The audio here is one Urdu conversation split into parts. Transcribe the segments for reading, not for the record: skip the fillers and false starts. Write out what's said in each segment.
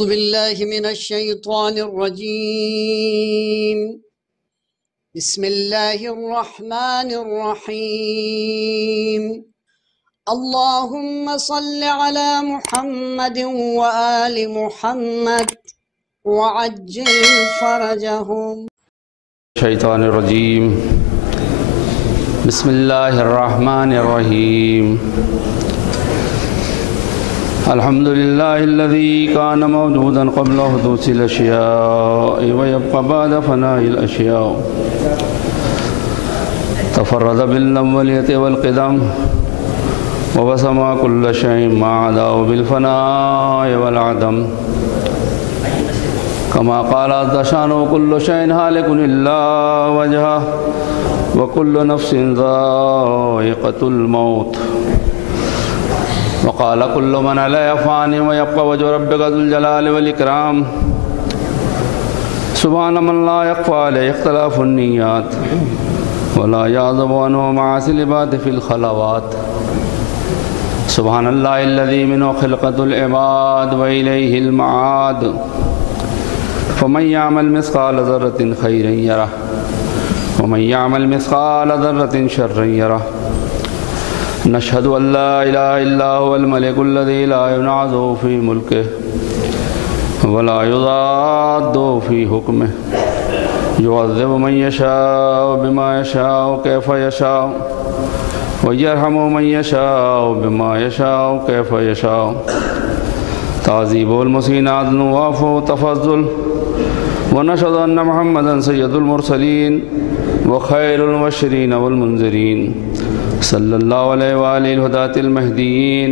أعوذ بالله من الشيطان الرجيم. بسم الله الرحمن الرحيم. اللهم صل على محمد وآل محمد وعجل فرجهم. الشيطان الرجيم. بسم الله الرحمن الرحيم. الحمد لله الذي كان موجودا قبل حدوث الأشياء ويبقى بعد فناء الأشياء. تفرد بالأولية والقدم وبسم كل شيء ما عداه بالفناء والعدم. كما قال عز شانه كل شيء هالك إلا وجهه وكل نفس ذائقة الموت. وقال كل من عليها فان ويبقى وجه ربك ذو الجلال والإكرام. سبحان من لا يخفى عليه اختلاف النيات ولا يعزب عنه معاصي العباد في الخلوات. سبحان الله الذي منه خلقة العباد وإليه المعاد. فمن يعمل مثقال ذرة خيرا يره ومن يعمل مثقال ذرة شرا يره. نشهد أن لا إله إلا هو الملك الذي لا ينازع في ملكه ولا يضاد في حكمه. يعذب من يشاء بما يشاء كيف يشاء ويرحم من يشاء بما يشاء كيف يشاء. تعذيب المسيء عدل وعفو تفضل. ونشهد أن محمدا سيد المرسلين وخير المبشرين والمنذرين صلی اللہ علیہ وآلہ الہداة المہدیین.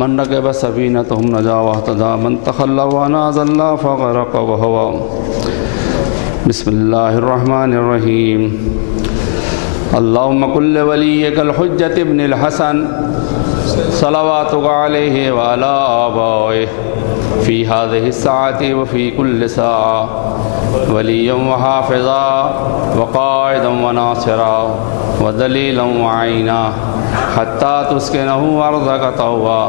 من رکب سفینتہم نجا واہتدى من تخلف عنہا ضل فغرق وہوى. بسم اللہ الرحمن الرحیم. اللہم کن لولیک الحجة ابن الحسن صلواتک علیہ وعلی آبائہ فی هذه الساعة وفی کل ساعة ولیا وحافظا وقائدا وناصرا ودلیلا وعینا حتی تسکنہ ارضک طوعا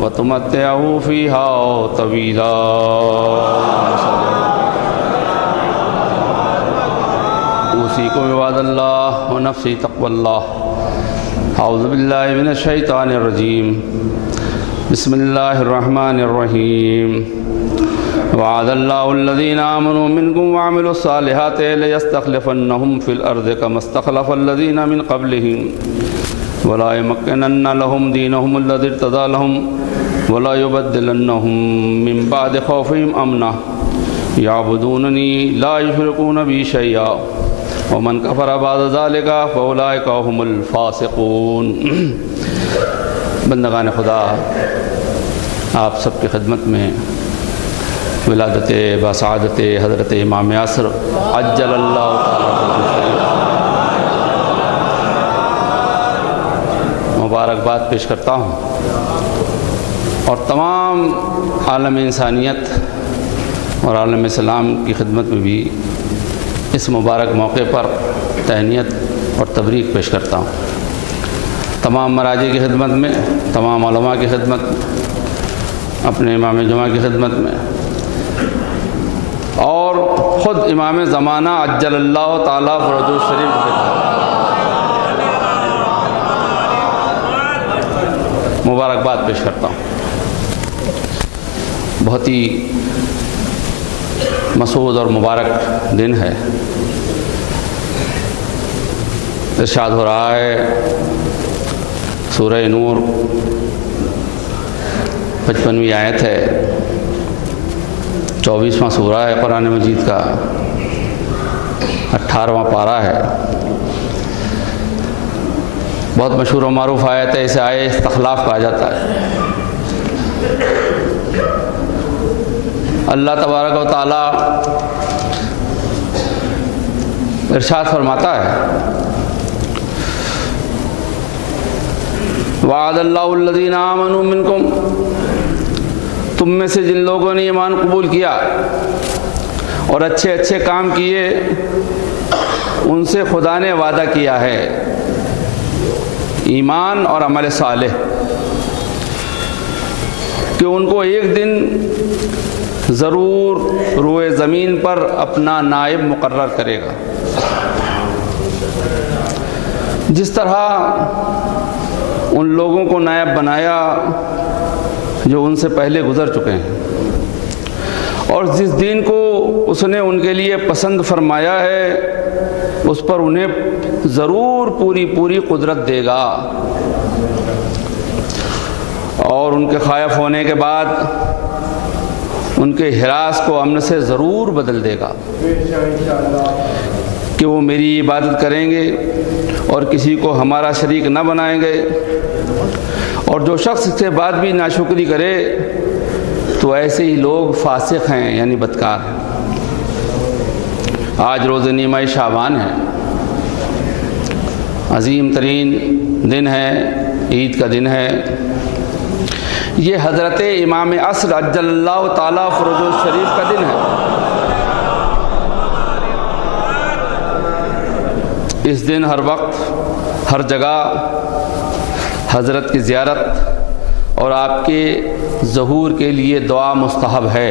وتمتعہ فیہا طویلا. اوصیکم عباد اللہ ونفسی تقوی اللہ. اعوذ باللہ من الشیطان الرجیم. بسم اللہ الرحمن الرحیم. وعد اللہ الذین آمنوا منکم وعملوا الصالحات لیستخلفنہم فی الارض کما استخلف الذین من قبلہم ولا یمکنن لہم دینہم الذی ارتضی لہم ولا یبدلنہم من بعد خوفہم امنا یعبدوننی لا یشرکون بی شیئا ومن کفر بعد ذالک فاولئک هم الفاسقون. بندگان خدا، آپ سب کی خدمت میں ولادت بسعادت حضرت امام عصر عجل اللہ تعالی مبارکباد پیش کرتا ہوں، اور تمام عالم انسانیت اور عالم اسلام کی خدمت میں بھی اس مبارک موقع پر تہنیت اور تبریک پیش کرتا ہوں. تمام مراجع کی خدمت میں، تمام علماء کی خدمت میں، اپنے امام جمعہ کی خدمت میں، اور خود امام زمانہ عجل اللہ تعالیٰ فرجہ شریف مبارکباد پیش کرتا ہوں. بہت ہی مسعود اور مبارک دن ہے. ارشاد ہو رہا ہے سورہ نور 55ویں آیت ہے، 24واں سورہ ہے قرآن مجید کا، 18واں پارہ ہے. بہت مشہور و معروف آیت ہے، اسے آیت استخلاف کہا جاتا ہے. اللہ تبارک و تعالی ارشاد فرماتا ہے وعد اللہ الذین آمنوا منکم، تم میں سے جن لوگوں نے ایمان قبول کیا اور اچھے اچھے کام کیے ان سے خدا نے وعدہ کیا ہے ایمان اور عمل صالح کہ ان کو ایک دن ضرور روئے زمین پر اپنا نائب مقرر کرے گا۔ جس طرح ان لوگوں کو نائب بنایا جو ان سے پہلے گزر چکے ہیں، اور جس دین کو اس نے ان کے لیے پسند فرمایا ہے اس پر انہیں ضرور پوری قدرت دے گا، اور ان کے خائف ہونے کے بعد ان کے ہراس کو امن سے ضرور بدل دے گا کہ وہ میری عبادت کریں گے اور کسی کو ہمارا شریک نہ بنائیں گے، اور جو شخص اس کے بعد بھی ناشکری کرے تو ایسے ہی لوگ فاسق ہیں، یعنی بدکار ہیں۔ آج روز نیمہ شعبان ہے، عظیم ترین دن ہے، عید کا دن ہے۔ یہ حضرت امام عصر عجل اللہ تعالیٰ فرجہ الشریف کا دن ہے۔ اس دن ہر وقت ہر جگہ حضرت کی زیارت اور آپ کے ظہور کے لیے دعا مستحب ہے۔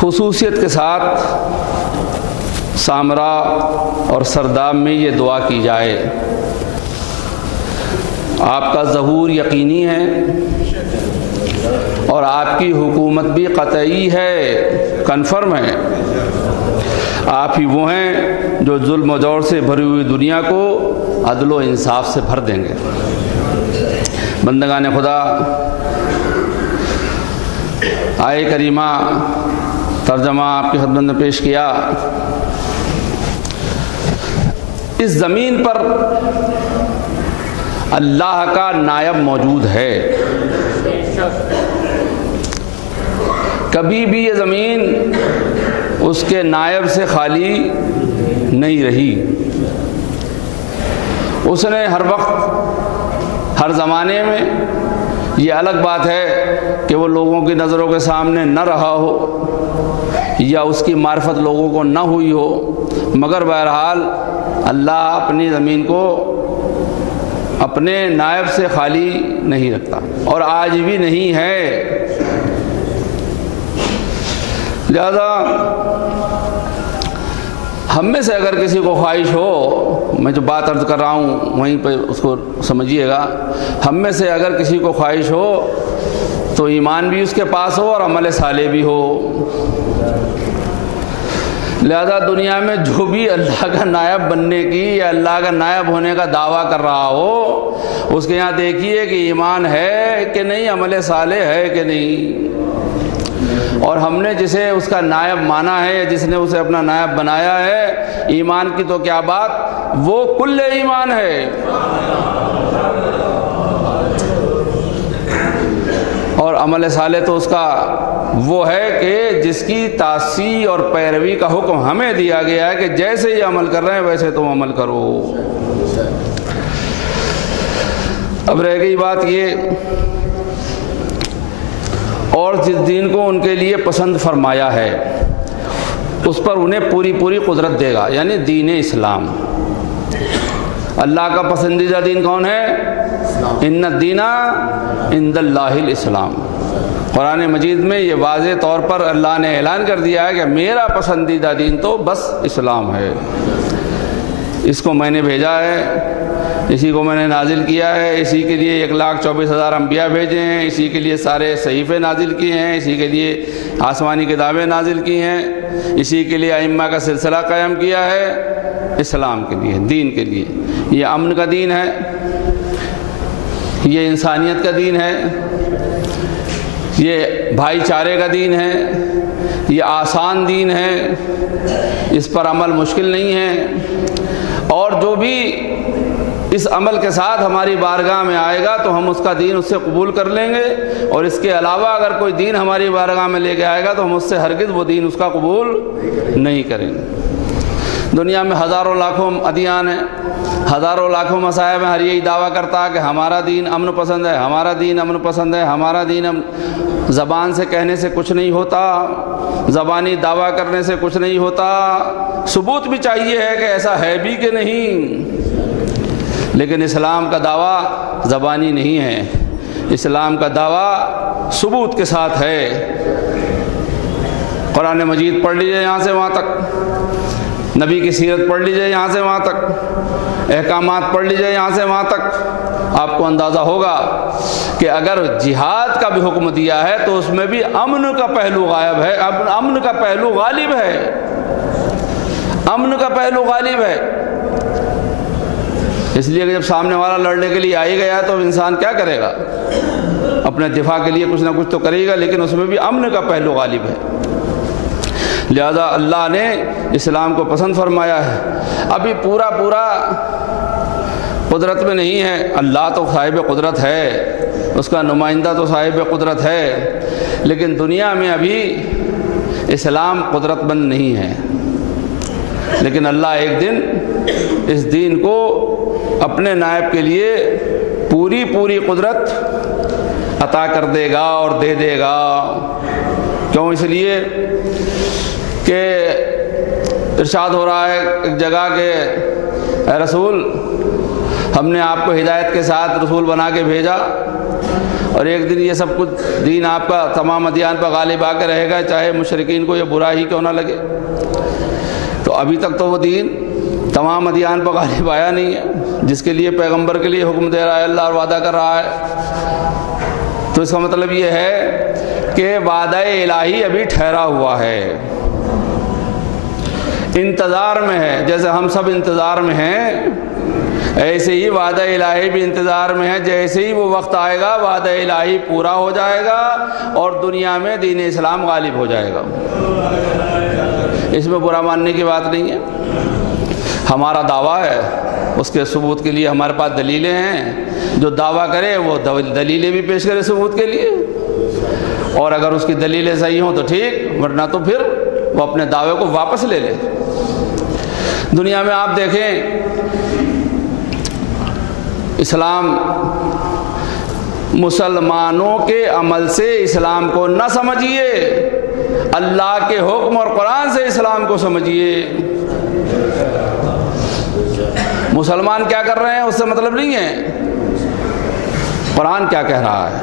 خصوصیت کے ساتھ سامرا اور سرداب میں یہ دعا کی جائے۔ آپ کا ظہور یقینی ہے اور آپ کی حکومت بھی قطعی ہے، کنفرم ہے۔ آپ ہی وہ ہیں جو ظلم و جور سے بھری ہوئی دنیا کو عدل و انصاف سے بھر دیں گے۔ بندگان خدا، آیے کریمہ ترجمہ آپ کی خدمت میں پیش کیا۔ اس زمین پر اللہ کا نائب موجود ہے۔ کبھی بھی یہ زمین اس کے نائب سے خالی نہیں رہی۔ اس نے ہر وقت ہر زمانے میں، یہ الگ بات ہے کہ وہ لوگوں کی نظروں کے سامنے نہ رہا ہو یا اس کی معرفت لوگوں کو نہ ہوئی ہو، مگر بہرحال اللہ اپنی زمین کو اپنے نائب سے خالی نہیں رکھتا اور آج بھی نہیں ہے۔ لہذا ہم میں سے اگر کسی کو خواہش ہو، میں جو بات عرض کر رہا ہوں وہیں پہ اس کو سمجھیے گا، ہم میں سے اگر کسی کو خواہش ہو تو ایمان بھی اس کے پاس ہو اور عمل صالح بھی ہو۔ لہذا دنیا میں جو بھی اللہ کا نائب بننے کی یا اللہ کا نائب ہونے کا دعویٰ کر رہا ہو، اس کے یہاں دیکھیے کہ ایمان ہے کہ نہیں، عمل صالح ہے کہ نہیں۔ اور ہم نے جسے اس کا نائب مانا ہے یا جس نے اسے اپنا نائب بنایا ہے، ایمان کی تو کیا بات، وہ کل ایمان ہے۔ اور عمل صالح تو اس کا وہ ہے کہ جس کی تاسی اور پیروی کا حکم ہمیں دیا گیا ہے کہ جیسے یہ عمل کر رہے ہیں ویسے تم عمل کرو۔ اب رہ گئی بات یہ، اور جس دین کو ان کے لیے پسند فرمایا ہے اس پر انہیں پوری قدرت دے گا، یعنی دین اسلام۔ اللہ کا پسندیدہ دین کون ہے؟ ان الدین عند اللہ الاسلام۔ قرآن مجید میں یہ واضح طور پر اللہ نے اعلان کر دیا ہے کہ میرا پسندیدہ دین تو بس اسلام ہے، اس کو میں نے بھیجا ہے، اسی کو میں نے نازل کیا ہے، اسی کے لیے 1,24,000 انبیاء بھیجے ہیں، اسی کے لیے سارے صحیفے نازل کیے ہیں، اسی کے لیے آسمانی کتابیں نازل کی ہیں، اسی کے لیے ائمہ کا سلسلہ قائم کیا ہے، اسلام کے لیے، دین کے لیے۔ یہ امن کا دین ہے، یہ انسانیت کا دین ہے، یہ بھائی چارے کا دین ہے، یہ آسان دین ہے، اس پر عمل مشکل نہیں ہے، اور جو بھی اس عمل کے ساتھ ہماری بارگاہ میں آئے گا تو ہم اس کا دین اس سے قبول کر لیں گے، اور اس کے علاوہ اگر کوئی دین ہماری بارگاہ میں لے کے آئے گا تو ہم اس سے ہرگز وہ دین اس کا قبول نہیں کریں گے۔ دنیا میں ہزاروں لاکھوں ادیان ہیں، ہزاروں لاکھوں مذاہب ہیں، ہر یہی دعویٰ کرتا ہے کہ ہمارا دین امن پسند ہے، ہمارا دین امن پسند ہے، ہمارا دین زبان سے کہنے سے کچھ نہیں ہوتا، زبانی دعویٰ کرنے سے کچھ نہیں ہوتا، ثبوت بھی چاہیے ہے کہ ایسا ہے بھی کہ نہیں۔ لیکن اسلام کا دعویٰ زبانی نہیں ہے، اسلام کا دعویٰ ثبوت کے ساتھ ہے۔ قرآن مجید پڑھ لیجئے یہاں سے وہاں تک، نبی کی سیرت پڑھ لیجئے یہاں سے وہاں تک، احکامات پڑھ لیجئے یہاں سے وہاں تک، آپ کو اندازہ ہوگا کہ اگر جہاد کا بھی حکم دیا ہے تو اس میں بھی امن کا پہلو غائب ہے، امن کا پہلو غالب ہے، امن کا پہلو غالب ہے۔ اس لیے کہ جب سامنے والا لڑنے کے لیے آ ہی گیا تو انسان کیا کرے گا؟ اپنے دفاع کے لیے کچھ نہ کچھ تو کرے گا، لیکن اس میں بھی امن کا پہلو غالب ہے۔ لہذا اللہ نے اسلام کو پسند فرمایا ہے۔ ابھی پورا قدرت میں نہیں ہے، اللہ تو صاحب قدرت ہے، اس کا نمائندہ تو صاحب قدرت ہے، لیکن دنیا میں ابھی اسلام قدرت مند نہیں ہے۔ لیکن اللہ ایک دن اس دین کو اپنے نائب کے لیے پوری قدرت عطا کر دے گا اور دے دے گا۔ کیوں؟ اس لیے کہ ارشاد ہو رہا ہے ایک جگہ کہ اے رسول، ہم نے آپ کو ہدایت کے ساتھ رسول بنا کے بھیجا، اور ایک دن یہ سب کچھ دین آپ کا تمام ادیان پر غالب آ کے رہے گا، چاہے مشرکین کو یہ برا ہی کیوں نہ لگے۔ تو ابھی تک تو وہ دین تمام ادیان پر غالب آیا نہیں ہے جس کے لیے پیغمبر کے لیے حکم دے رہا ہے اللہ اور وعدہ کر رہا ہے۔ تو اس کا مطلب یہ ہے کہ وعدہ الہی ابھی ٹھہرا ہوا ہے، انتظار میں ہے۔ جیسے ہم سب انتظار میں ہیں، ایسے ہی وعدہ الہی بھی انتظار میں ہے۔ جیسے ہی وہ وقت آئے گا وعدہ الہی پورا ہو جائے گا اور دنیا میں دین اسلام غالب ہو جائے گا۔ اس میں برا ماننے کی بات نہیں ہے، ہمارا دعویٰ ہے، اس کے ثبوت کے لیے ہمارے پاس دلیلیں ہیں۔ جو دعویٰ کرے وہ دلیلیں بھی پیش کرے ثبوت کے لیے، اور اگر اس کی دلیلیں صحیح ہوں تو ٹھیک، ورنہ تو پھر وہ اپنے دعوے کو واپس لے لے۔ دنیا میں آپ دیکھیں، اسلام مسلمانوں کے عمل سے اسلام کو نہ سمجھیے، اللہ کے حکم اور قرآن سے اسلام کو سمجھیے۔ مسلمان کیا کر رہے ہیں اس سے مطلب نہیں ہے، قرآن کیا کہہ رہا ہے،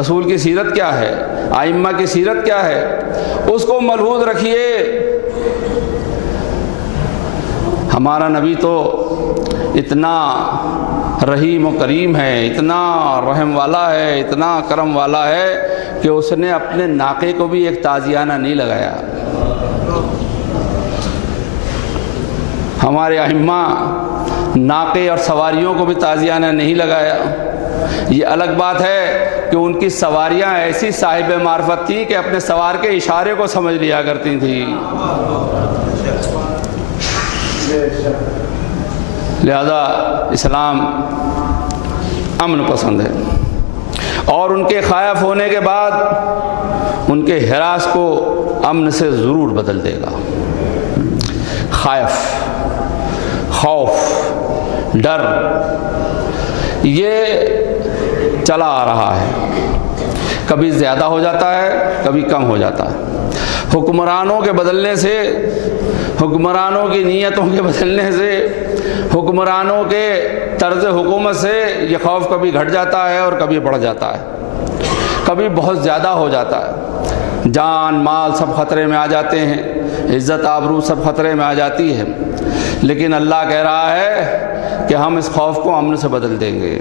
رسول کی سیرت کیا ہے، ائمہ کی سیرت کیا ہے، اس کو ملحوظ رکھیے۔ ہمارا نبی تو اتنا رحیم و کریم ہے، اتنا رحم والا ہے، اتنا کرم والا ہے کہ اس نے اپنے ناقے کو بھی ایک تازیانہ نہیں لگایا۔ ہمارے ائمہ ناقے اور سواریوں کو بھی تازیانہ نہیں لگایا۔ یہ الگ بات ہے کہ ان کی سواریاں ایسی صاحب معرفت تھی کہ اپنے سوار کے اشارے کو سمجھ لیا کرتی تھیں۔ لہذا اسلام امن پسند ہے، اور ان کے خائف ہونے کے بعد ان کے ہراس کو امن سے ضرور بدل دے گا۔ خوف، ڈر، یہ چلا آ رہا ہے، کبھی زیادہ ہو جاتا ہے، کبھی کم ہو جاتا ہے۔ حکمرانوں کے بدلنے سے، حکمرانوں کی نیتوں کے بدلنے سے، حکمرانوں کے طرز حکومت سے یہ خوف کبھی گھٹ جاتا ہے اور کبھی بڑھ جاتا ہے، کبھی بہت زیادہ ہو جاتا ہے۔ جان مال سب خطرے میں آ جاتے ہیں، عزت آبرو سب خطرے میں آ جاتی ہے، لیکن اللہ کہہ رہا ہے کہ ہم اس خوف کو امن سے بدل دیں گے۔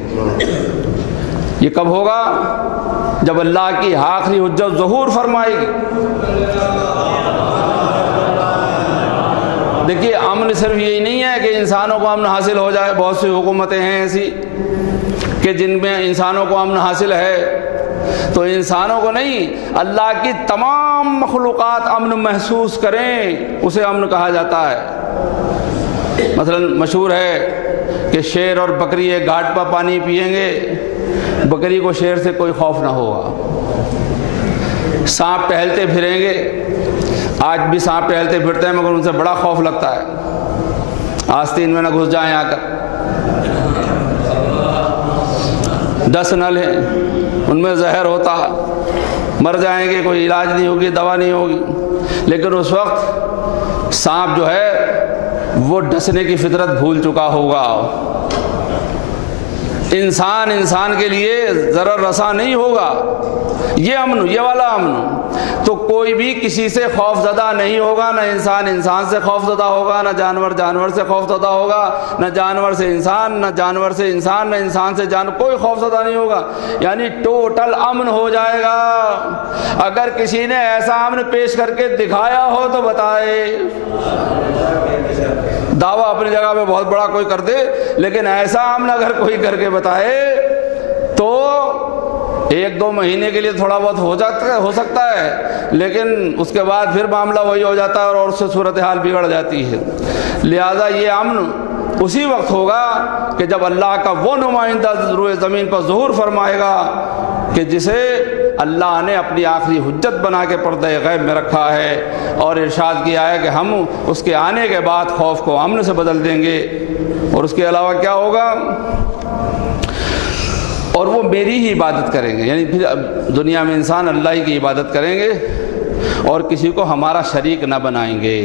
یہ کب ہوگا؟ جب اللہ کی آخری حجت ظہور فرمائے گی۔ دیکھیے، امن صرف یہی نہیں ہے کہ انسانوں کو امن حاصل ہو جائے۔ بہت سی حکومتیں ہیں ایسی کہ جن میں انسانوں کو امن حاصل ہے، تو انسانوں کو نہیں، اللہ کی تمام مخلوقات امن محسوس کریں، اسے امن کہا جاتا ہے۔ مثلا مشہور ہے کہ شیر اور بکری ایک گھاٹ پر پانی پئیں گے، بکری کو شیر سے کوئی خوف نہ ہوگا۔ سانپ ٹہلتے پھریں گے، آج بھی سانپ ٹہلتے پھرتے ہیں مگر ان سے بڑا خوف لگتا ہے، آستین میں نہ گھس جائیں آ کر، ڈس نہ لیں، ان میں زہر ہوتا، مر جائیں گے، کوئی علاج نہیں ہوگی، دوا نہیں ہوگی۔ لیکن اس وقت سانپ جو ہے وہ ڈسنے کی فطرت بھول چکا ہوگا، انسان کے لیے ضرر رساں نہیں ہوگا، یہ امن، یہ والا امن، تو کوئی بھی کسی سے خوف زدہ نہیں ہوگا، نہ انسان سے خوف زدہ ہوگا، نہ جانور سے خوف زدہ ہوگا، نہ جانور سے انسان، نہ جانور سے انسان، نہ انسان سے جانور، کوئی خوف زدہ نہیں ہوگا، یعنی ٹوٹل امن ہو جائے گا۔ اگر کسی نے ایسا امن پیش کر کے دکھایا ہو تو بتائے، دعویٰ اپنی جگہ پہ بہت بڑا کوئی کر دے، لیکن ایسا امن اگر کوئی کر کے بتائے تو 1-2 مہینے کے لیے تھوڑا بہت ہو سکتا ہے، لیکن اس کے بعد پھر معاملہ وہی ہو جاتا ہے اور اس سے صورتحال بگڑ جاتی ہے۔ لہذا یہ امن اسی وقت ہوگا کہ جب اللہ کا وہ نمائندہ روئے زمین پر ظہور فرمائے گا کہ جسے اللہ نے اپنی آخری حجت بنا کے پردہ غیب میں رکھا ہے، اور ارشاد کیا ہے کہ ہم اس کے آنے کے بعد خوف کو امن سے بدل دیں گے۔ اور اس کے علاوہ کیا ہوگا؟ اور وہ میری ہی عبادت کریں گے، یعنی پھر دنیا میں انسان اللہ ہی کی عبادت کریں گے اور کسی کو ہمارا شریک نہ بنائیں گے۔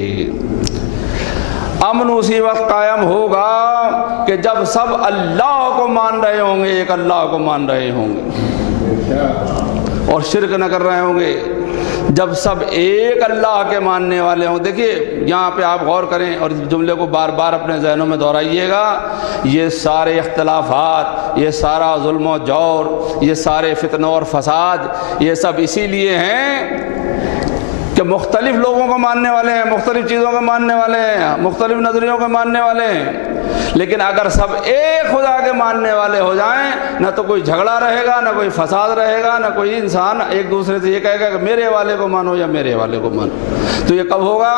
امن اسی وقت قائم ہوگا کہ جب سب اللہ کو مان رہے ہوں گے، ایک اللہ کو مان رہے ہوں گے اور شرک نہ کر رہے ہوں گے، جب سب ایک اللہ کے ماننے والے ہوں۔ دیکھیے یہاں پہ آپ غور کریں اور اس جملے کو بار بار اپنے ذہنوں میں دہرائیے گا، یہ سارے اختلافات، یہ سارا ظلم و جور، یہ سارے فتنہ اور فساد، یہ سب اسی لیے ہیں کہ مختلف لوگوں کو ماننے والے ہیں، مختلف چیزوں کو ماننے والے ہیں، مختلف نظریوں کو ماننے والے ہیں، لیکن اگر سب ایک خدا کے ماننے والے ہو جائیں، نہ تو کوئی جھگڑا رہے گا، نہ کوئی فساد رہے گا، نہ کوئی انسان ایک دوسرے سے یہ کہے گا کہ میرے والے کو مانو یا میرے والے کو مانو۔ تو یہ کب ہوگا؟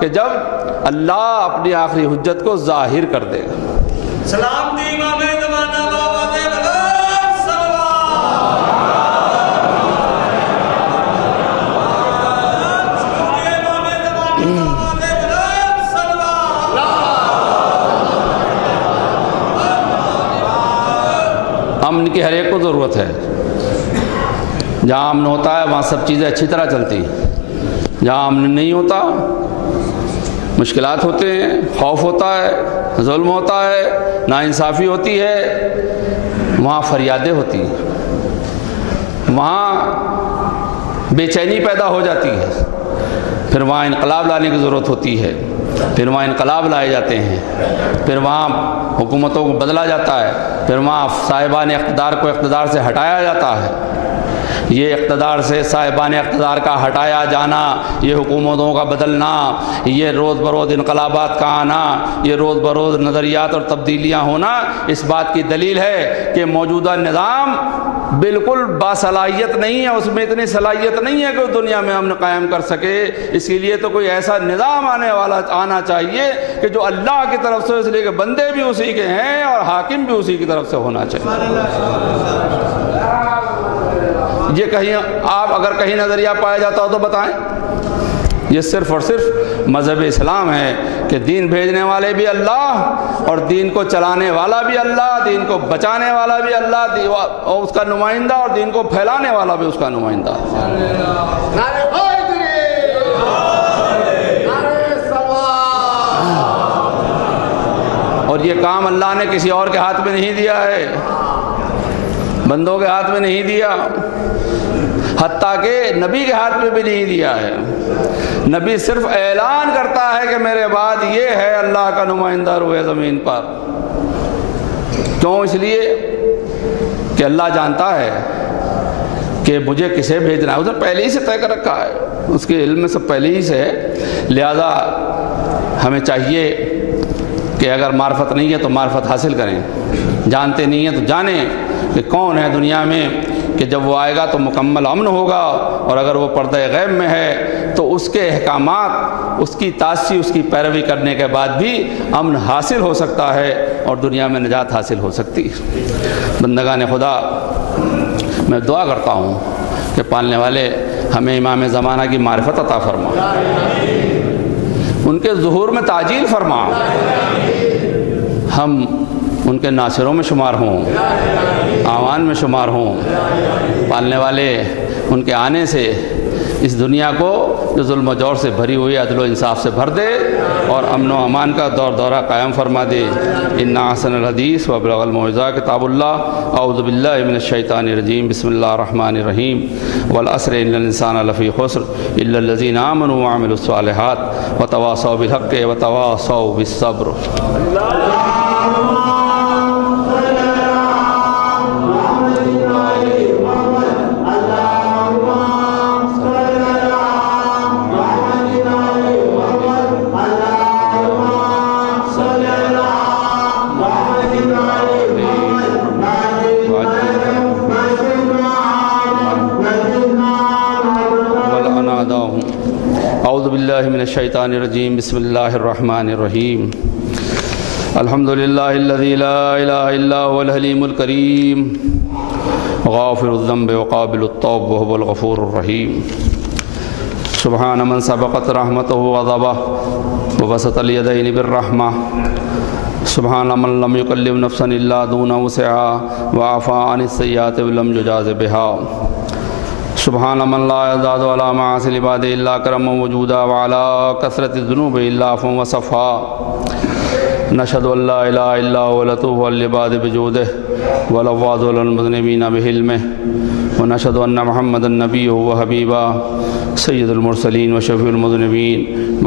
کہ جب اللہ اپنی آخری حجت کو ظاہر کر دے گا۔ سلام دی امام زمانہ بابا دے امن کی ہر ایک کو ضرورت ہے۔ جہاں امن ہوتا ہے وہاں سب چیزیں اچھی طرح چلتی ہیں، جہاں امن نہیں ہوتا مشکلات ہوتے ہیں، خوف ہوتا ہے، ظلم ہوتا ہے، ناانصافی ہوتی ہے، وہاں فریادیں ہوتی ہیں، وہاں بے چینی پیدا ہو جاتی ہے، پھر وہاں انقلاب لانے کی ضرورت ہوتی ہے، پھر وہاں انقلاب لائے جاتے ہیں، پھر وہاں حکومتوں کو بدلا جاتا ہے، پھر وہاں صاحبان اقتدار کو اقتدار سے ہٹایا جاتا ہے۔ یہ اقتدار سے صاحبان اقتدار کا ہٹایا جانا، یہ حکومتوں کا بدلنا، یہ روز بروز انقلابات کا آنا، یہ روز بروز نظریات اور تبدیلیاں ہونا، اس بات کی دلیل ہے کہ موجودہ نظام بالکل باصلاحیت نہیں ہے، اس میں اتنی صلاحیت نہیں ہے کہ وہ دنیا میں امن قائم کر سکے۔ اسی لیے تو کوئی ایسا نظام آنا چاہیے کہ جو اللہ کی طرف سے، اس لیے کہ بندے بھی اسی کے ہیں اور حاکم بھی اسی کی طرف سے ہونا چاہیے۔ یہ کہیں آپ اگر کہیں نظریہ پایا جاتا ہو تو بتائیں۔ یہ صرف اور صرف مذہب اسلام ہے کہ دین بھیجنے والے بھی اللہ اور دین کو چلانے والا بھی اللہ، دین کو بچانے والا بھی اللہ اور اس کا نمائندہ، اور دین کو پھیلانے والا بھی اس کا نمائندہ۔ اور یہ کام اللہ نے کسی اور کے ہاتھ میں نہیں دیا ہے، بندوں کے ہاتھ میں نہیں دیا، حتیٰ کہ نبی کے ہاتھ میں بھی نہیں دیا ہے۔ نبی صرف اعلان کرتا ہے کہ میرے بعد یہ ہے اللہ کا نمائندہ روئے زمین پر۔ کیوں؟ اس لیے کہ اللہ جانتا ہے کہ مجھے کسے بھیجنا ہے، اس نے پہلے ہی سے طے کر رکھا ہے، اس کے علم میں سب پہلے ہی سے ہے۔ لہذا ہمیں چاہیے کہ اگر معرفت نہیں ہے تو معرفت حاصل کریں، جانتے نہیں ہیں تو جانیں کہ کون ہے دنیا میں، کہ جب وہ آئے گا تو مکمل امن ہوگا، اور اگر وہ پردہ غیب میں ہے تو اس کے احکامات، اس کی تاثیر، اس کی پیروی کرنے کے بعد بھی امن حاصل ہو سکتا ہے اور دنیا میں نجات حاصل ہو سکتی ہے۔ بندگان خدا، میں دعا کرتا ہوں کہ پالنے والے ہمیں امام زمانہ کی معرفت عطا فرما، ان کے ظہور میں تعجیل فرما، ہم ان کے ناصروں میں شمار ہوں، آوان میں شمار ہوں، پالنے والے ان کے آنے سے اس دنیا کو جو ظلم و جور سے بھری ہوئی عدل و انصاف سے بھر دے اور امن و امان کا دور دورہ قائم فرما دے۔ ان احسن الحدیث و ابلغ الموعظہ کتاب اللہ۔ اعوذ باللہ من الشیطان الرجیم، بسم اللہ الرحمن الرحیم۔ والعصر ان الانسان لفی خسر الا الذین آمنوا وعملوا الصالحات وتواصوا بالحق وتواصوا بالصبر۔ اعوذ باللہ من الشیطان الرجیم، بسم اللہ الرحمن الرحیم۔ الحمد للہ الذی لا الہ الا هو الحلیم الکریم غافر الذنب وقابل التوب وهو الغفور الرحیم۔ سبحان من سبقت رحمتہ غضبہ وبسط الیدین بالرحمہ، سبحان من لم یکلم نفسا الا دون وسعها وعفا عن السیئات ولم یجاز بها، سبحان من لا يزداد على معاصي العباد الا کرما وجودا وعلى كثرة الذنوب الا عفوا وصفحا، نشهد ان لا اله الا هو لطوف العباد بجوده ولواذ للمذنبين بحلمه، ونشهد ان محمدا نبيه وحبيبه سيد المرسلين وشفيع المذنبين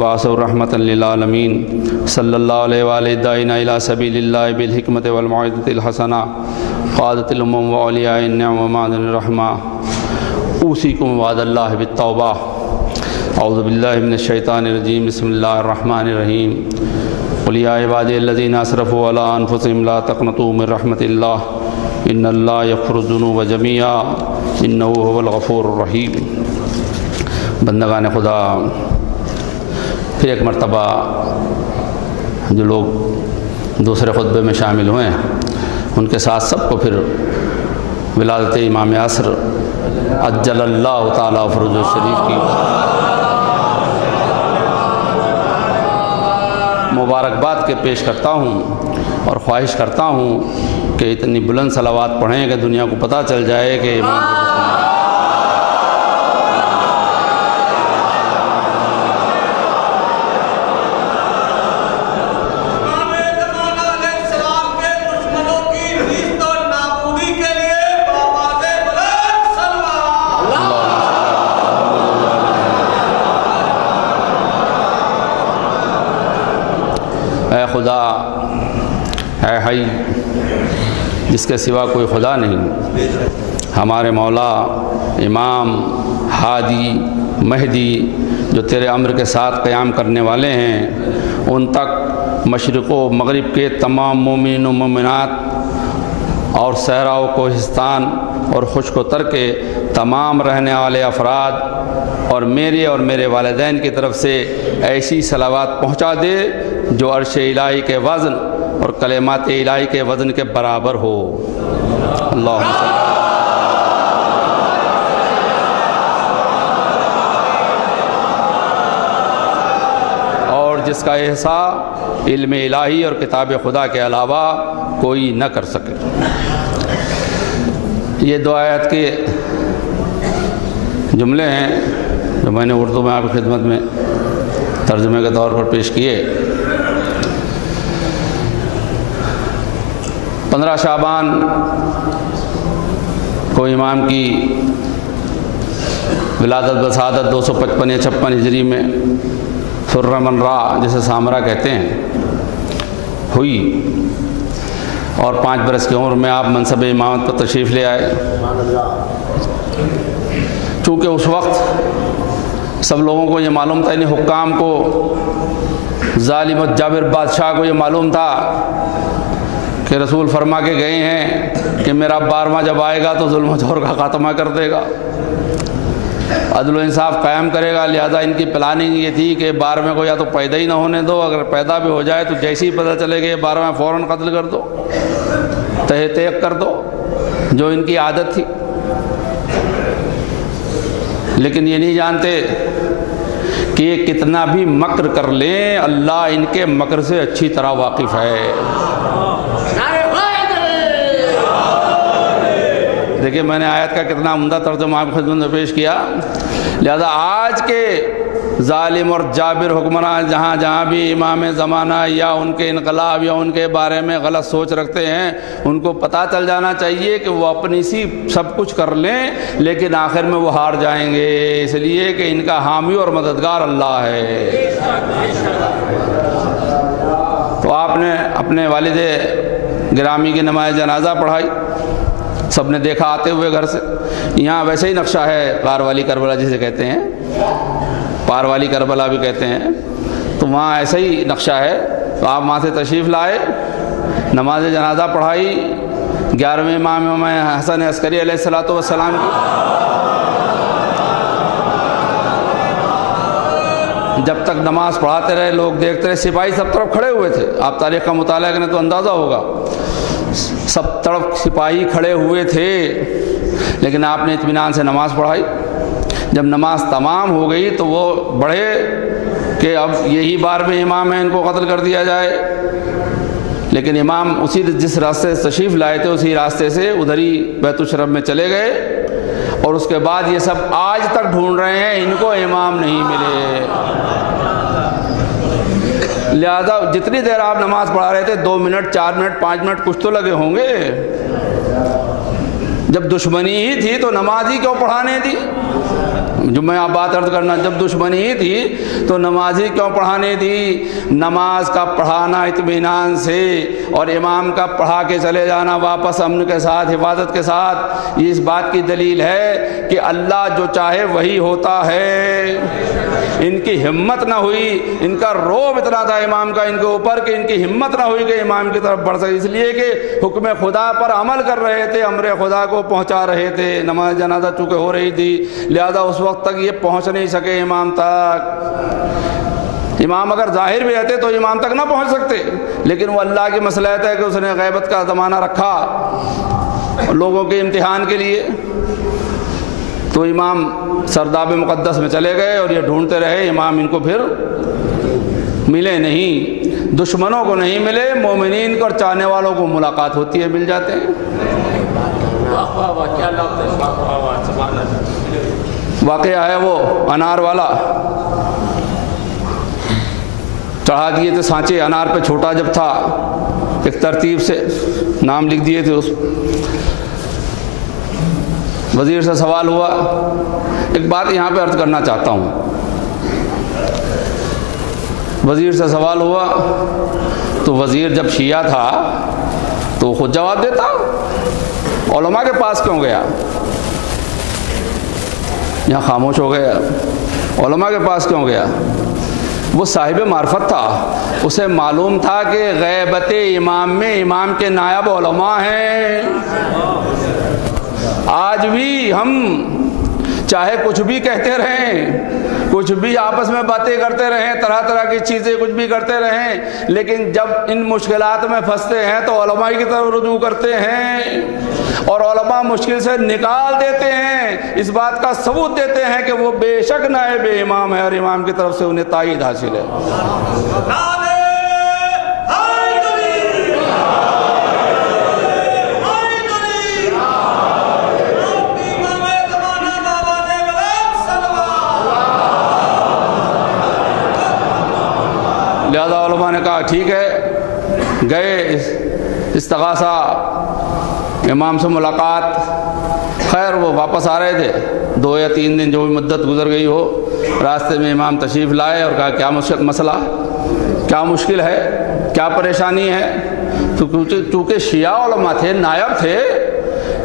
بعثه رحمة للعالمين، صلى الله عليه وآله الداعين الى سبيل الله بالحكمة والموعظة الحسنة، قادة الامم واولياء النعم ومعدن الرحمة، اوصیکم عباد اللہ بالتوبہ۔ اعوذ باللہ من الشیطان الرجیم، بسم اللہ الرحمن الرحیم۔ قل یا عبادی الذین اسرفوا علی انفسہم لا تقنطوا من رحمت اللہ ان اللہ یغفر الذنوب جميعا انہ هو الغفور الرحیم۔ بندگان خدا، پھر ایک مرتبہ جو لوگ دوسرے خطبے میں شامل ہوئے ان کے ساتھ سب کو پھر ولادت امام عصر عجل اللہ تعالیٰ فروج الشریف کی مبارکباد کے پیش کرتا ہوں اور خواہش کرتا ہوں کہ اتنی بلند صلوات پڑھیں کہ دنیا کو پتہ چل جائے کہ امام اے خدا، اے حی جس کے سوا کوئی خدا نہیں، ہمارے مولا امام ہادی مہدی جو تیرے امر کے ساتھ قیام کرنے والے ہیں، ان تک مشرق و مغرب کے تمام مومنین و مومنات اور صحرا و کوہستان اور خشک و تر کے تمام رہنے والے افراد اور میرے والدین کی طرف سے ایسی صلوات پہنچا دے جو عرش الہی کے وزن اور کلمات الہی کے وزن کے برابر ہو۔ اللہم صلی اللہ۔ اور جس کا احساس علم الہی اور کتاب خدا کے علاوہ کوئی نہ کر سکے۔ یہ دو آیت کے جملے ہیں جو میں نے اردو میں آپ کی خدمت میں ترجمے کے طور پر پیش کیے۔ 15 شعبان کو امام کی ولادت بسعادت 255 یا 56 ہجری میں سرہ من را جسے سامرا کہتے ہیں ہوئی، اور 5 برس کی عمر میں آپ منصب امامت پر تشریف لے آئے۔ چونکہ اس وقت سب لوگوں کو یہ معلوم تھا، یعنی حکام کو، ظالم و جابر بادشاہ کو یہ معلوم تھا کہ رسول فرما کے گئے ہیں کہ میرا 12واں جب آئے گا تو ظلم و جور کا خاتمہ کر دے گا، عدل و انصاف قائم کرے گا۔ لہذا ان کی پلاننگ یہ تھی کہ 12ویں کو یا تو پیدا ہی نہ ہونے دو، اگر پیدا بھی ہو جائے تو جیسے ہی پتہ چلے گا 12واں فوراً قتل کر دو، تہہ تیغ کر دو، جو ان کی عادت تھی۔ لیکن یہ نہیں جانتے کہ یہ کتنا بھی مکر کر لیں، اللہ ان کے مکر سے اچھی طرح واقف ہے۔ دیکھیے میں نے آیت کا کتنا عمدہ ترجمہ آپ خدمت میں پیش کیا. لہذا آج کے ظالم اور جابر حکمران جہاں جہاں بھی امام زمانہ یا ان کے انقلاب یا ان کے بارے میں غلط سوچ رکھتے ہیں، ان کو پتہ چل جانا چاہیے کہ وہ اپنی سی سب کچھ کر لیں لیکن آخر میں وہ ہار جائیں گے، اس لیے کہ ان کا حامی اور مددگار اللہ ہے. تو آپ نے اپنے والد گرامی کی نماز جنازہ پڑھائی، سب نے دیکھا آتے ہوئے گھر سے. یہاں ویسے ہی نقشہ ہے پار والی کربلا جسے کہتے ہیں، پار والی کربلا بھی کہتے ہیں، تو وہاں ایسا ہی نقشہ ہے. تو آپ وہاں سے تشریف لائے، نماز جنازہ پڑھائی 11ویں امام حسن عسکری علیہ السلام کی. جب تک نماز پڑھاتے رہے لوگ دیکھتے رہے، سپاہی سب طرف کھڑے ہوئے تھے. آپ تاریخ کا مطالعہ کریں تو اندازہ ہوگا، سب طرف سپاہی کھڑے ہوئے تھے، لیکن آپ نے اطمینان سے نماز پڑھائی. جب نماز تمام ہو گئی تو وہ بڑھے کہ اب یہی بار میں امام ہے، ان کو قتل کر دیا جائے. لیکن امام اسی جس راستے سے تشریف لائے تھے اسی راستے سے ادھر ہی بیت الشرف میں چلے گئے، اور اس کے بعد یہ سب آج تک ڈھونڈ رہے ہیں، ان کو امام نہیں ملے. لہذا جتنی دیر آپ نماز پڑھا رہے تھے 2 منٹ 4 منٹ 5 منٹ کچھ تو لگے ہوں گے. جب دشمنی ہی تھی تو نماز ہی کیوں پڑھانے تھی؟ جو میں آپ بات عرض کرنا، جب دشمنی ہی تھی تو نماز ہی کیوں پڑھانے تھی؟ نماز کا پڑھانا اطمینان سے اور امام کا پڑھا کے چلے جانا واپس امن کے ساتھ، حفاظت کے ساتھ، یہ اس بات کی دلیل ہے کہ اللہ جو چاہے وہی ہوتا ہے. ان کی ہمت نہ ہوئی، ان کا روب اتنا تھا امام کا ان کے اوپر کہ ان کی ہمت نہ ہوئی کہ امام کی طرف بڑھ سکے، اس لیے کہ حکم خدا پر عمل کر رہے تھے، امر خدا کو پہنچا رہے تھے. نماز جنازہ چونکہ ہو رہی تھی لہذا اس وقت تک یہ پہنچ نہیں سکے امام تک. امام اگر ظاہر بھی رہتے تو امام تک نہ پہنچ سکتے، لیکن وہ اللہ کی مصلحت ہے کہ اس نے غیبت کا زمانہ رکھا لوگوں کے امتحان کے لیے. تو امام سرداب مقدس میں چلے گئے اور یہ ڈھونڈتے رہے، امام ان کو پھر ملے نہیں. دشمنوں کو نہیں ملے، مومنین کو اور چاہنے والوں کو ملاقات ہوتی ہے، مل جاتے ہیں. واقعہ ہے وہ انار والا، چڑھا دیے تھے سانچے انار پہ، چھوٹا جب تھا ایک ترتیب سے نام لکھ دیے تھے. اس وزیر سے سوال ہوا. ایک بات یہاں پہ عرض کرنا چاہتا ہوں، وزیر سے سوال ہوا تو وزیر جب شیعہ تھا تو وہ خود جواب دیتا، علماء کے پاس کیوں گیا؟ یہاں خاموش ہو گیا. علماء کے پاس کیوں گیا؟ وہ صاحب معرفت تھا، اسے معلوم تھا کہ غیبت امام میں امام کے نائب علماء ہیں. آج بھی ہم چاہے کچھ بھی کہتے رہیں، کچھ بھی آپس میں باتیں کرتے رہیں، طرح طرح کی چیزیں کچھ بھی کرتے رہیں، لیکن جب ان مشکلات میں پھنستے ہیں تو علماء کی طرف رجوع کرتے ہیں اور علماء مشکل سے نکال دیتے ہیں، اس بات کا ثبوت دیتے ہیں کہ وہ بے شک نائب امام ہے اور امام کی طرف سے انہیں تائید حاصل ہے. لہذا علماء نے کہا ٹھیک ہے، گئے استغاثہ، امام سے ملاقات. خیر وہ واپس آ رہے تھے، 2 یا 3 دن جو بھی مدت گزر گئی ہو، راستے میں امام تشریف لائے اور کہا کیا مسئلہ، کیا مشکل ہے، کیا پریشانی ہے؟ تو چونکہ شیعہ علماء تھے، نائب تھے،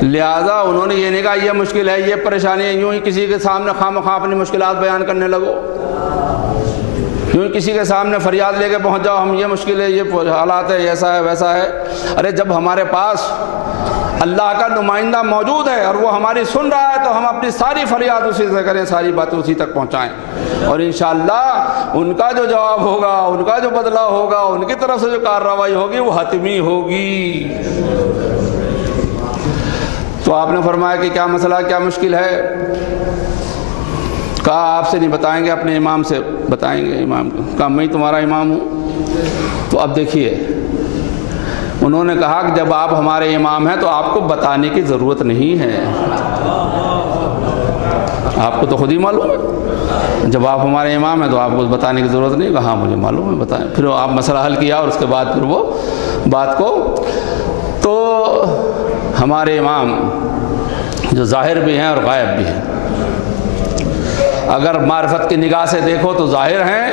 لہذا انہوں نے یہ نہیں کہا یہ مشکل ہے، یہ پریشانی ہے، یوں ہی کسی کے سامنے خواہ اپنی مشکلات بیان کرنے لگو، یوں کسی کے سامنے فریاد لے کے پہنچ جاؤ ہم یہ مشکل ہے، یہ حالات ہے، ایسا ہے ویسا ہے. ارے جب ہمارے پاس اللہ کا نمائندہ موجود ہے اور وہ ہماری سن رہا ہے تو ہم اپنی ساری فریاد اسی سے کریں، ساری باتیں اسی تک پہنچائیں، اور انشاءاللہ ان کا جو جواب ہوگا، ان کا جو بدلہ ہوگا، ان کی طرف سے جو کارروائی ہوگی وہ حتمی ہوگی. تو آپ نے فرمایا کہ کیا مسئلہ، کیا مشکل ہے؟ کہا آپ سے نہیں بتائیں گے، اپنے امام سے بتائیں گے. امام کو کہا میں تمہارا امام ہوں. تو اب دیکھیے انہوں نے کہا کہ جب آپ ہمارے امام ہیں تو آپ کو بتانے کی ضرورت نہیں ہے، آپ کو تو خود ہی معلوم ہے، جب آپ ہمارے امام ہیں تو آپ کو بتانے کی ضرورت نہیں۔ کہا مجھے معلوم ہے، بتائیں۔ پھر آپ مسئلہ حل کیا اور اس کے بعد پھر وہ بات کو، تو ہمارے امام جو ظاہر بھی ہیں اور غائب بھی ہیں، اگر معرفت کی نگاہ سے دیکھو تو ظاہر ہیں،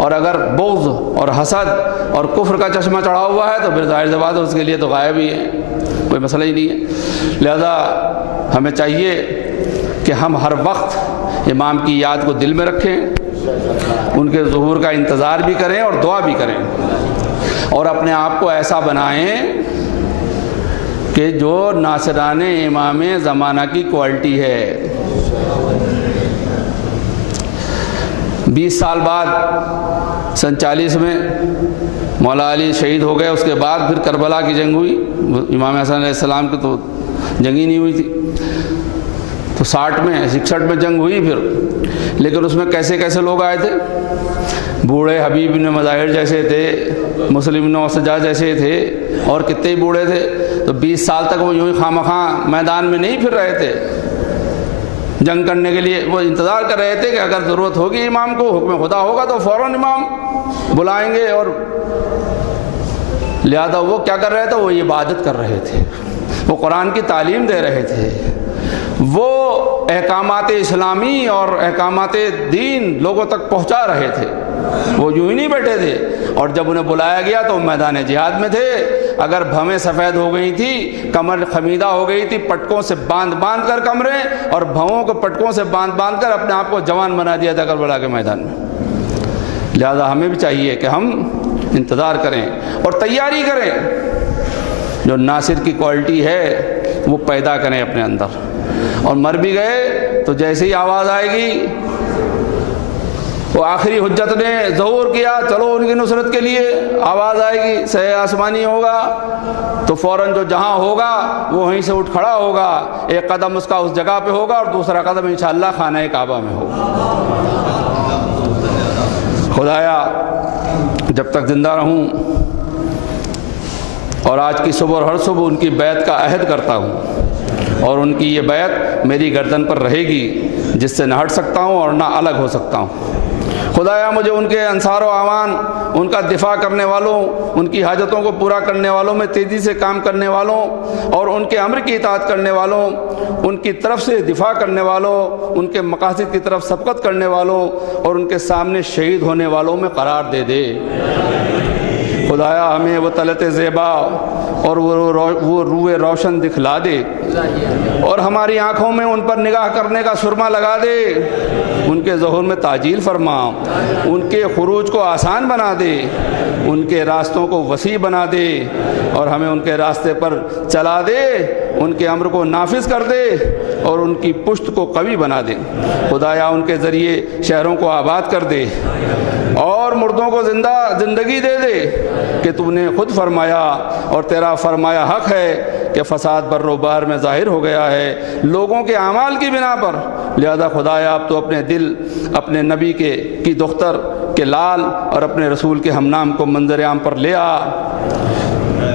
اور اگر بغض اور حسد اور کفر کا چشمہ چڑھا ہوا ہے تو پھر ظاہر سی بات ہے اس کے لیے تو غائب ہی ہے، کوئی مسئلہ ہی نہیں ہے۔ لہذا ہمیں چاہیے کہ ہم ہر وقت امام کی یاد کو دل میں رکھیں، ان کے ظہور کا انتظار بھی کریں اور دعا بھی کریں، اور اپنے آپ کو ایسا بنائیں کہ جو ناصران امام زمانہ کی کوالٹی ہے۔ 20 سال بعد 47 میں مولا علی شہید ہو گئے، اس کے بعد پھر کربلا کی جنگ ہوئی، امام حسن علیہ السلام کی تو جنگ ہی نہیں ہوئی تھی، تو 66 میں جنگ ہوئی پھر، لیکن اس میں کیسے کیسے لوگ آئے تھے، بوڑھے حبیب بن مظاہر جیسے تھے، مسلم بن اوسجا جیسے تھے، اور کتنے ہی بوڑھے تھے، تو 20 سال تک وہ یوں ہی خواہ میدان میں نہیں پھر رہے تھے جنگ کرنے کے لیے، وہ انتظار کر رہے تھے کہ اگر ضرورت ہوگی امام کو، حکم خدا ہوگا تو فوراً امام بلائیں گے، اور لہذا وہ کیا کر رہے تھے، وہ عبادت کر رہے تھے، وہ قرآن کی تعلیم دے رہے تھے، وہ احکامات اسلامی اور احکامات دین لوگوں تک پہنچا رہے تھے، وہ یوں ہی نہیں بیٹھے تھے، اور جب انہیں بلایا گیا تو میدان جہاد میں تھے۔ اگر بھویں سفید ہو گئی تھی، کمر خمیدہ ہو گئی تھی، پٹکوں سے باندھ کر کمریں، اور بھووں کو پٹکوں سے باندھ کر اپنے آپ کو جوان بنا دیا تھا کربلا کے میدان میں۔ لہذا ہمیں بھی چاہیے کہ ہم انتظار کریں اور تیاری کریں، جو ناصر کی کوالٹی ہے وہ پیدا کریں اپنے اندر، اور مر بھی گئے تو جیسے ہی آواز آئے گی، وہ آخری حجت نے ظہور کیا، چلو ان کی نصرت کے لیے آواز آئے گی، سہ آسمانی ہوگا، تو فوراً جو جہاں ہوگا وہ وہیں سے اٹھ کھڑا ہوگا، ایک قدم اس کا اس جگہ پہ ہوگا اور دوسرا قدم انشاءاللہ خانہ کعبہ میں ہوگا۔ خدایا جب تک زندہ رہوں، اور آج کی صبح اور ہر صبح ان کی بیعت کا عہد کرتا ہوں، اور ان کی یہ بیعت میری گردن پر رہے گی، جس سے نہ ہٹ سکتا ہوں اور نہ الگ ہو سکتا ہوں۔ خدایا مجھے ان کے انصار و اعوان، ان کا دفاع کرنے والوں، ان کی حاجتوں کو پورا کرنے والوں میں تیزی سے کام کرنے والوں، اور ان کے امر کی اطاعت کرنے والوں، ان کی طرف سے دفاع کرنے والوں، ان کے مقاصد کی طرف سبقت کرنے والوں، اور ان کے سامنے شہید ہونے والوں میں قرار دے دے۔ خدایا ہمیں وہ طلعت زیبا اور وہ روح روشن دکھلا دے، اور ہماری آنکھوں میں ان پر نگاہ کرنے کا سرما لگا دے، ان کے ظہور میں تعجیل فرما، ان کے خروج کو آسان بنا دے، ان کے راستوں کو وسیع بنا دے، اور ہمیں ان کے راستے پر چلا دے، ان کے امر کو نافذ کر دے، اور ان کی پشت کو قوی بنا دے۔ خدایا ان کے ذریعے شہروں کو آباد کر دے، اور مردوں کو زندگی دے دے، کہ تو نے خود فرمایا اور تیرا فرمایا حق ہے کہ فساد بر و بحر میں ظاہر ہو گیا ہے لوگوں کے اعمال کی بنا پر۔ لہذا خدایا اب تو اپنے دل اپنے نبی کی دختر کے لال اور اپنے رسول کے ہم نام کو منظر عام پر لے آ،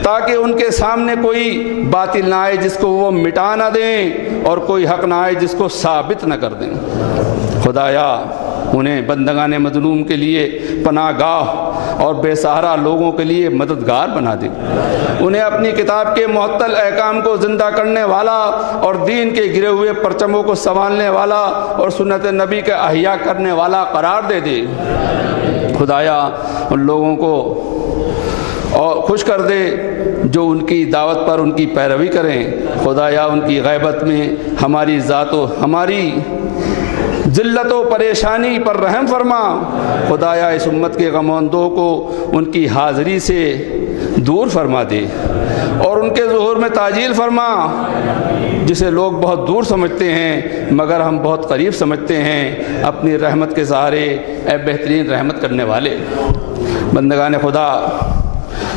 تاکہ ان کے سامنے کوئی باطل نہ آئے جس کو وہ مٹا نہ دیں، اور کوئی حق نہ آئے جس کو ثابت نہ کر دیں۔ خدایا انہیں بندگان مظلوم کے لیے پناہ گاہ اور بے سہارا لوگوں کے لیے مددگار بنا دے، انہیں اپنی کتاب کے معطل احکام کو زندہ کرنے والا، اور دین کے گرے ہوئے پرچموں کو سنبھالنے والا، اور سنت نبی کے احیاء کرنے والا قرار دے دے۔ خدایا ان لوگوں کو اور خوش کر دے جو ان کی دعوت پر ان کی پیروی کریں۔ خدایا ان کی غیبت میں ہماری ذات و ہماری ذلت و پریشانی پر رحم فرما۔ خدایا اس امت کے غم و اندوہ کو ان کی حاضری سے دور فرما دے، اور ان کے ظہور میں تعجیل فرما، جسے لوگ بہت دور سمجھتے ہیں مگر ہم بہت قریب سمجھتے ہیں، اپنی رحمت کے سہارے اے بہترین رحمت کرنے والے۔ بندگان خدا،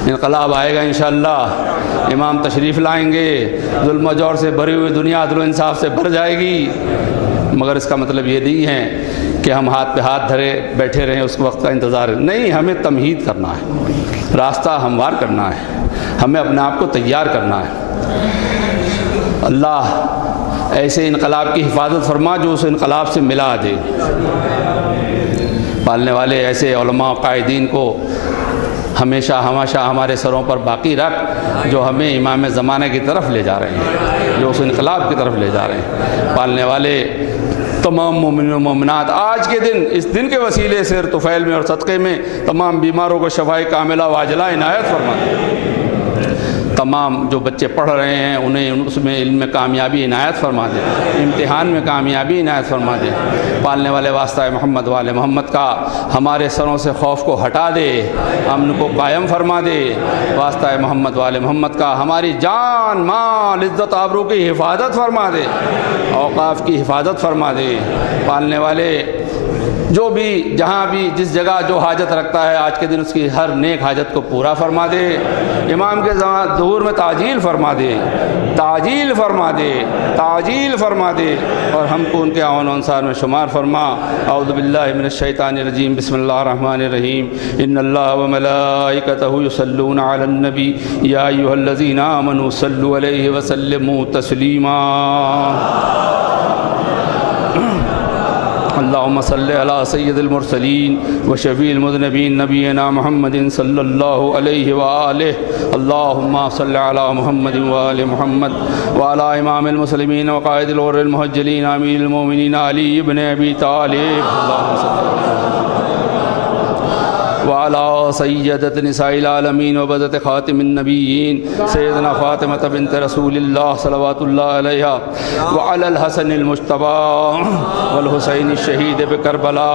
انقلاب آئے گا انشاءاللہ، امام تشریف لائیں گے، ظلم و جور سے بھری ہوئی دنیا عدل و انصاف سے بھر جائے گی، مگر اس کا مطلب یہ نہیں ہے کہ ہم ہاتھ پہ ہاتھ دھرے بیٹھے رہیں اس وقت کا انتظار نہیں، ہمیں تمہید کرنا ہے، راستہ ہموار کرنا ہے، ہمیں اپنے آپ کو تیار کرنا ہے۔ اللہ ایسے انقلاب کی حفاظت فرما جو اس انقلاب سے ملا دے۔ پالنے والے ایسے علماء و قائدین کو ہمیشہ ہمارے سروں پر باقی رکھ جو ہمیں امام زمانہ کی طرف لے جا رہے ہیں، جو اس انقلاب کی طرف لے جا رہے ہیں۔ پالنے والے تمام مومنین و مومنات آج کے دن، اس دن کے وسیلے سے طفیل میں اور صدقے میں تمام بیماروں کو شفائے کاملہ واجلہ عنایت فرما دے۔ تمام جو بچے پڑھ رہے ہیں انہیں اس میں علم میں کامیابی عنایت فرما دے، امتحان میں کامیابی عنایت فرما دے۔ پالنے والے واسطہ محمد والے محمد کا ہمارے سروں سے خوف کو ہٹا دے، امن کو قائم فرما دے۔ واسطہ محمد والے محمد کا ہماری جان مال عزت آبرو کی حفاظت فرما دے، اوقاف کی حفاظت فرما دے۔ پالنے والے جو بھی جہاں بھی جس جگہ جو حاجت رکھتا ہے آج کے دن اس کی ہر نیک حاجت کو پورا فرما دے۔ امام کے ظہور میں تعجیل فرما دے، تعجیل فرما دے، تعجیل فرما دے، اور ہم کو ان کے اعوان و انصار میں شمار فرما۔ اعوذ باللہ من الشیطان الرجیم، بسم اللہ الرحمن الرحیم۔ ان اللہ وملائکتہ یصلون علی النبی یا ایھا الذین آمنوا صلوا علیہ وسلموا تسلیما۔ اللہم صلی علی سید المرسلین وشفیع المذنبین نبینا محمد صلی اللہ علیہ وآلہ۔ اللہم صلی علی محمد وآل محمد وعلی امام المسلمین وقائد الغر المحجلین امیر المومنین علی ابن ابی طالب، اللہم صلی وعلى سیدت نساء العالمین وبدت خاتم النبیین سیدنا فاطمہ بنت رسول اللہ صلوات اللہ علیہ وعلى الحسن المجتبی والحسین الشہید بکربلا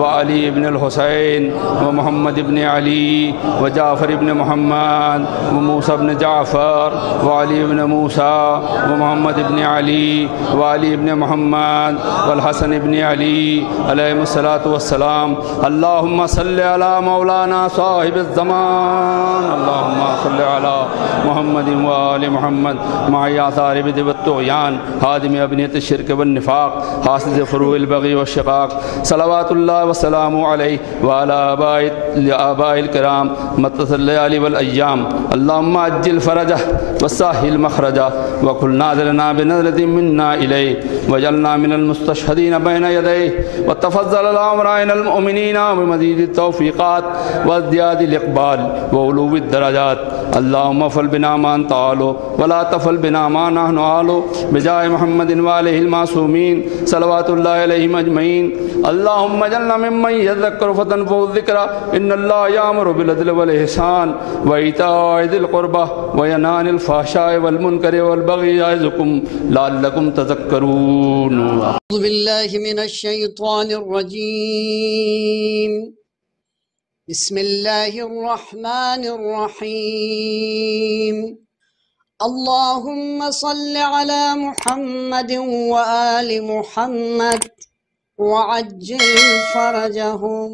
وعلی ابن الحسین ومحمد ابن علی وجعفر ابن محمد وموسیٰ ابن جعفر وعلی ابن موسیٰ ومحمد ابن علی وعلی ابن محمد والحسن ابن علی علیہم الصلاۃ والسلام۔ اللہم صلی علی مولانا صاحب الزمان، اللہم صلی علی محمد وآل محمد مع آثار بدع والطغیان حادم ابنیت الشرک والنفاق حاسد فروع البغی والشقاق، صلوات اللہ وسلام علیہ وعلی آباء الکرام مطلع اللیالی والایام۔ اللہم عجل فرجہ وسہل مخرجہ وکل ناظرنا بنظرۃ منا الیہ وجعلنا من المستشہدین بین یدیہ وتفضل علی امرائنا المؤمنین بمزید التوفیقات وازدیاد الاقبال وعلو الدرجات۔ اللہم افعل بنا ما انت اہلہ ولا تفعل بنا ما نحن اہلہ بجاہ محمد وآلہ المعصومین صلوات اللہ علیہم اجمعین۔ اللہم اجعلنا ممن یذکر فتنفع الذکر ان اللہ یامر بالعدل والاحسان وایتاء ذی القربى وینہی عن الفحشاء والمنکر والبغی یعظکم لعلکم تذکرون۔ اعوذ باللہ من الشیطان الرجیم، بسم اللہ الرحمن الرحیم۔ اللہم صل علی محمد وآل محمد وعجل فرجہم۔